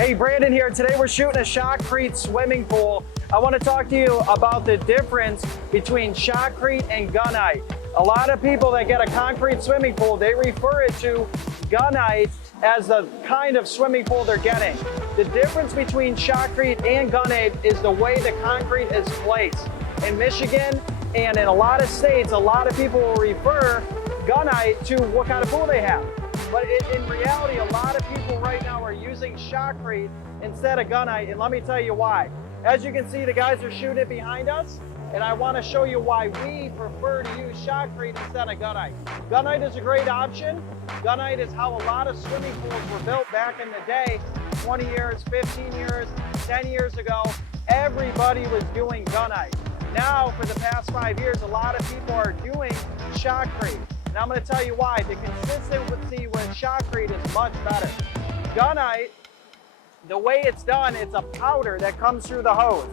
Hey, Brandon here. Today we're shooting a Shotcrete swimming pool. I want to talk to you about the difference between Shotcrete and Gunite. A lot of people that get a concrete swimming pool, they refer it to Gunite as the kind of swimming pool they're getting. The difference between Shotcrete and Gunite is the way the concrete is placed. In Michigan and in a lot of states, a lot of people will refer Gunite to what kind of pool they have. But in reality, a lot of people right now are using Shotcrete instead of Gunite, and let me tell you why. As you can see, the guys are shooting it behind us, and I want to show you why we prefer to use Shotcrete instead of Gunite. Gunite is a great option. Gunite is how a lot of swimming pools were built back in the day, 20 years, 15 years, 10 years ago. Everybody was doing Gunite. Now, for the past 5 years, a lot of people are doing Shotcrete. And I'm going to tell you why. The consistency with Shotcrete is much better. Gunite, the way it's done, it's a powder that comes through the hose.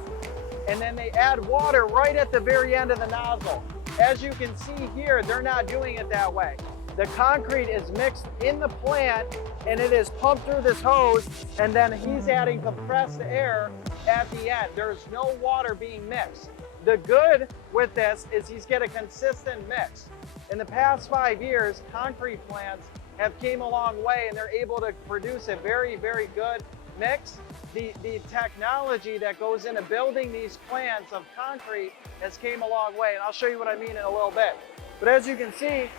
And then they add water right at the very end of the nozzle. As you can see here, they're not doing it that way. The concrete is mixed in the plant and it is pumped through this hose, and then he's adding compressed air at the end. There's no water being mixed. The good with this is he's got a consistent mix. In the past 5 years, concrete plants have came a long way and they're able to produce a very, very good mix. The technology that goes into building these plants of concrete has came a long way, and I'll show you what I mean in a little bit. But as you can see,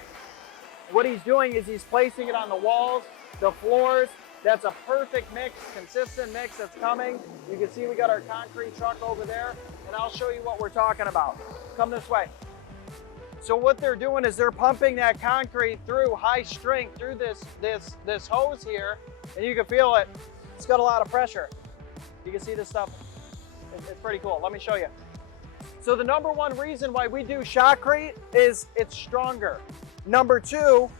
what he's doing is he's placing it on the walls, the floors. That's a perfect mix, consistent mix that's coming. You can see we got our concrete truck over there, and I'll show you what we're talking about. Come this way. So what they're doing is they're pumping that concrete through high strength through this hose here, and you can feel it. It's got a lot of pressure. You can see this stuff. It's pretty cool. Let me show you. So the number one reason why we do Shotcrete is it's stronger. Number two,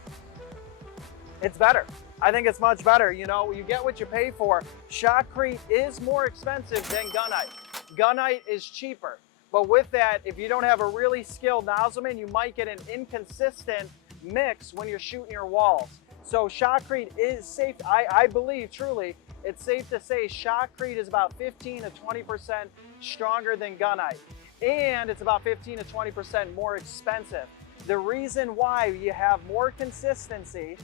it's better. I think it's much better. You know, you get what you pay for. Shotcrete is more expensive than Gunite. Gunite is cheaper. But with that, if you don't have a really skilled nozzleman, you might get an inconsistent mix when you're shooting your walls. So Shotcrete is safe. I believe truly it's safe to say Shotcrete is about 15 to 20% stronger than Gunite. And it's about 15 to 20% more expensive. The reason why you have more consistency,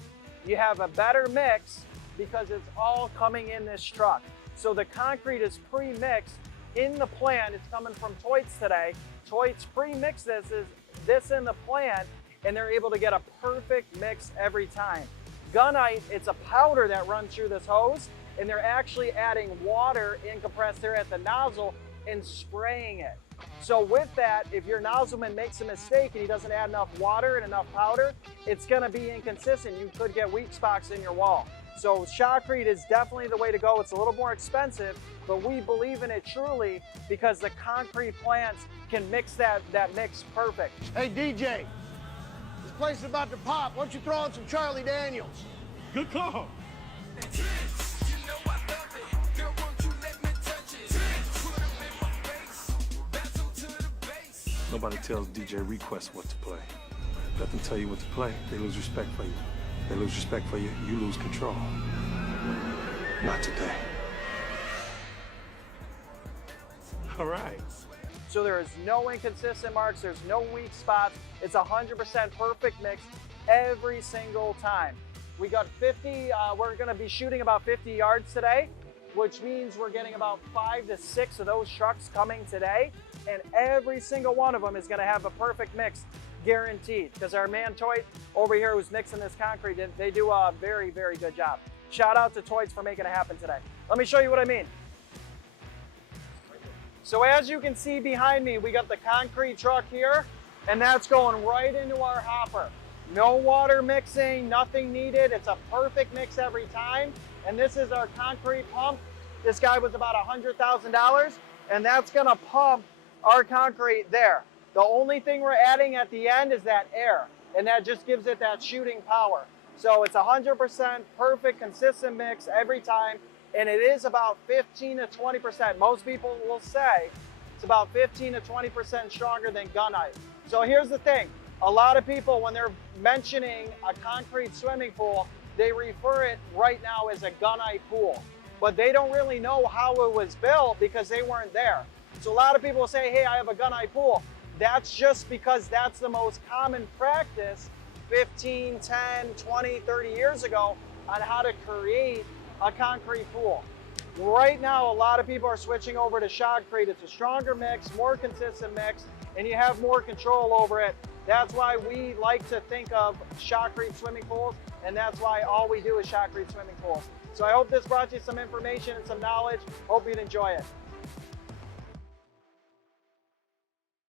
you have a better mix, because it's all coming in this truck. So the concrete is pre-mixed in the plant. It's coming from Toits today. Toits pre-mix this in the plant, and they're able to get a perfect mix every time. Gunite, it's a powder that runs through this hose, and they're actually adding water in compressed air at the nozzle and spraying it. So with that, if your nozzleman makes a mistake and he doesn't add enough water and enough powder, it's gonna be inconsistent. You could get weak spots in your wall. So Shotcrete is definitely the way to go. It's a little more expensive, but we believe in it truly because the concrete plants can mix that mix perfect. Hey DJ, this place is about to pop. Why don't you throw on some Charlie Daniels? Good call. Nobody tells DJ Request what to play. Let them tell you what to play. They lose respect for you. They lose respect for you, you lose control. Not today. All right. So there is no inconsistent marks, there's no weak spots. It's 100% perfect mix every single time. We got 50, we're gonna be shooting about 50 yards today, which means we're getting about 5 to 6 of those trucks coming today. And every single one of them is gonna have a perfect mix, guaranteed. Because our man Toit over here who's mixing this concrete, they do a very, very good job. Shout out to Toits for making it happen today. Let me show you what I mean. So as you can see behind me, we got the concrete truck here, and that's going right into our hopper. No water mixing, nothing needed. It's a perfect mix every time. And this is our concrete pump. This guy was about $100,000, and that's gonna pump our concrete there. The only thing we're adding at the end is that air, and that just gives it that shooting power. So it's 100% perfect, consistent mix every time, and it is about 15 to 20%. Most people will say it's about 15 to 20% stronger than Gunite. So here's the thing. A lot of people, when they're mentioning a concrete swimming pool, they refer it right now as a Gunite pool. but they don't really know how it was built because they weren't there. So a lot of people will say, hey, I have a gunite pool. That's just because that's the most common practice 15, 10, 20, 30 years ago on how to create a concrete pool. Right now, a lot of people are switching over to Shotcrete. It's a stronger mix, more consistent mix, and you have more control over it. That's why we like to think of Shotcrete swimming pools, and that's why all we do is Shotcrete swimming pools. So I hope this brought you some information and some knowledge. Hope you'd enjoy it.